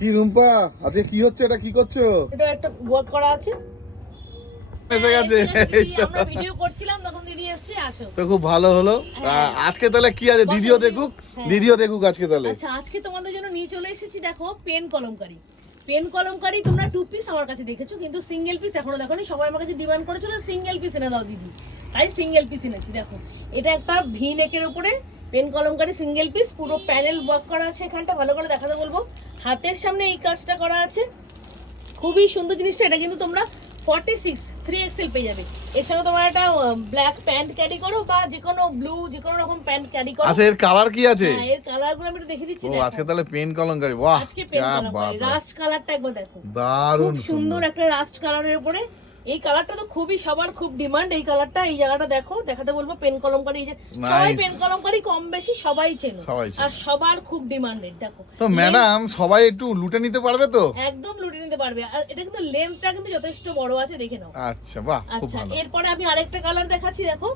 কি রুম্পা আজকে কি হচ্ছে, এটা কি করছো? এটা একটা ওয়ার্ক করা আছে, এসে গেছে। আমরা ভিডিও করছিলাম তখন দিদি এসেছে। আসো তো খুব ভালো হলো। আজকে তাহলে কি আছে, দিদিও দেখুক, দিদিও দেখুক আজকে তাহলে। আচ্ছা, আজকে তোমাদের জন্য নিয়ে চলে এসেছি, দেখো পেন কলমকারি। পেন কলমকারি তোমরা 2 পিস আমার কাছে দেখেছো, কিন্তু সিঙ্গেল পিস এখনো দেখোনি। সবাই আমার কাছে ডিমান্ড করেছিল সিঙ্গেল পিস এনে দাও দিদি, তাই সিঙ্গেল পিস এনেছি। দেখো এটা একটা ভি নেকের উপরে পেন কলমকারি সিঙ্গেল পিস, পুরো প্যানেল ওয়ার্ক করা আছে। এখানটা ভালো করে দেখাতে বলবো, হাতের সামনে এই কাজটা করা আছে, খুবই সুন্দর জিনিসটা। এটা কিন্তু তোমরা 46 3XL পেয়ে যাবে। এর সঙ্গে তোমার একটা ব্ল্যাক প্যান্ট ক্যারি করো বা যে কোনো ব্লু যে কোনো রকম প্যান্ট ক্যারি করো। আচ্ছা, এর কালার কি আছে? হ্যাঁ, এর কালারগুলো আমি একটু দেখিয়ে দিচ্ছি। ও দেখো আজকে তাহলে পেন কলমকারি, বাহ আজকে পেন কলমকারি রাস্ট কালারটা একবার দেখো, দারুণ খুব সুন্দর একটা রাস্ট কালারের উপরে। এই কালারটা তো খুবই সবার খুব ডিমান্ড। এই কালারটা, এই জায়গাটা দেখো, দেখাতে বলবো পেন কলমকারি। এই যে সবাই পেন কলমকারি কম বেশি সবাই চেনে, আর সবার খুব ডিমান্ডেড। দেখো তো ম্যাডাম সবাই একটু লুটে নিতে পারবে তো? একদম লুটে নিতে পারবে। আর এটা কিন্তু লেন্থটা কিন্তু যথেষ্ট বড় আছে, দেখে নাও। আচ্ছা, বাহ খুব আচ্ছা, ভালো। এরপরে আমি আরেকটা কালার দেখাচ্ছি, দেখো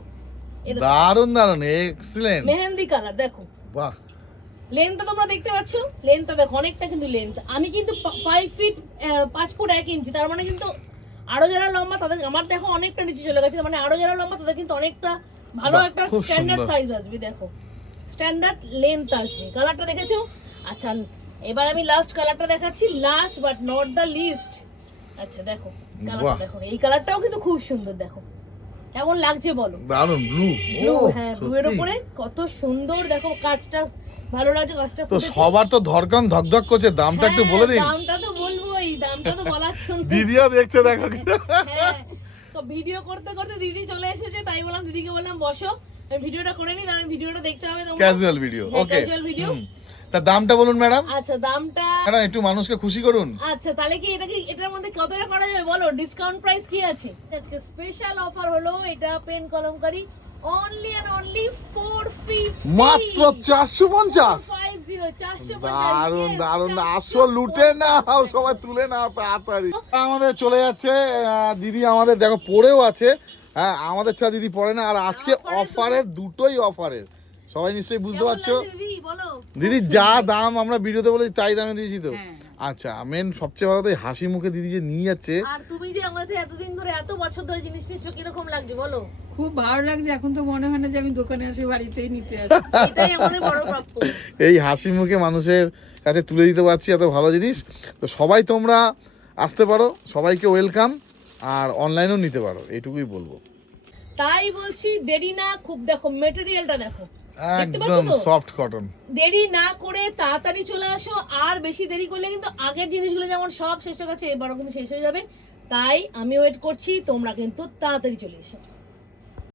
এটা দারুণ দারুণ, এক্সিলেন্ট, মেহেন্দি কালার। দেখো বাহ, লেন্থটা তোমরা দেখতে পাচ্ছ, লেন্থটা দেখো অনেকটা কিন্তু লেন্থ। আমি কিন্তু 5 ফিট 5 ফুট 1 ইঞ্চি, তার মানে কিন্তু আরো যারা লম্বা তাদের, আমার দেখো অনেকটা নিচে চলে গেছে, মানে আরো যারা লম্বা তাদের কিন্তু অনেকটা ভালো একটা স্ট্যান্ডার্ড সাইজ আসবে। দেখো স্ট্যান্ডার্ড লেন্থ আসবে। কালারটা দেখেছো? আচ্ছা, এবার আমি লাস্ট কালারটা দেখাচ্ছি, last but not the least. আচ্ছা দেখো কালারটা দেখো, এই কালারটাও কিন্তু খুব সুন্দর। দেখো কেমন লাগছে বলো? দারুণ ব্লু। ব্লু, হ্যাঁ ব্লু এর উপরে কত সুন্দর। দেখো কাজটা ভালো লাগছে, কাজটা তো সবার তো ধরকান ধকধক করছে, দামটা একটু বলে দিন। দামটা তো বলবোই, দামটা তো বলার জন্য দিদিও দেখছে, দেখো। হ্যাঁ, তো ভিডিও করতে করতে দিদি চলে এসেছে, তাই বললাম দিদিকে বললাম বসো, আমি ভিডিওটা করে নিই, তাহলে ভিডিওটা দেখতে হবে তোমরা। ক্যাজুয়াল ভিডিও, ওকে ক্যাজুয়াল ভিডিও। তা দামটা বলুন ম্যাডাম। আচ্ছা দামটা, ম্যাডাম একটু মানুষকে খুশি করুন। আচ্ছা তাহলে কি এটা কি এটার মধ্যে কতটা করা যাবে বলো? ডিসকাউন্ট প্রাইস কি আছে? আজকে স্পেশাল অফার হলো, এটা pen Kalamkari only and only 450, মাত্র 450। 450। দারুন দারুন, আসো লুটে নাও, সবাই তুলে নাও তাড়াতাড়ি। আমাদের চলে যাচ্ছে দিদি, আমাদের দেখো পরেও আছে। হ্যাঁ, আমাদের ছাড়া দিদি পরে না। আর আজকে অফারের, দুটোই অফারের, সবাই নিশ্চয়ই বুঝতে পারছো। দিদি যা দাম আমরা ভিডিওতে বলেছি তাই দামে দিয়েছি তো। আচ্ছা, মেন সবচেয়ে ভালো তো হাসি মুখে দিদি যে নিয়ে যাচ্ছে। আর তুমি যে আমাদের এতদিন ধরে এত বছর ধরে জিনিস নিচ্ছ, কিরকম লাগছে বলো? খুব ভালো লাগছে। এখন তো মনে হয় না যে আমি দোকানে আসি, বাড়িতেই নিতে আসি। এটাই আমাদের বড় প্রাপ্য। এই হাসি মুখে মানুষের কাছে তুলে দিতে পারছি এত ভালো জিনিস। তো সবাই তোমরা আসতে পারো, সবাইকে ওয়েলকাম। আর অনলাইনেও নিতে পারো, এইটুকুই বলবো। তাই বলছি দেরি না, খুব দেখো মেটেরিয়ালটা দেখো, দেখতে পাচ্ছ একদম তো? Soft cotton. দেরি না করে তাড়াতাড়ি চলে আসো। আর বেশি দেরি করলে কিন্তু আগের জিনিসগুলো যেমন সব শেষ হয়ে গেছে, এবারও কিন্তু শেষ হয়ে যাবে। তাই আমি ওয়েট করছি, তোমরা কিন্তু তাড়াতাড়ি চলে এসো।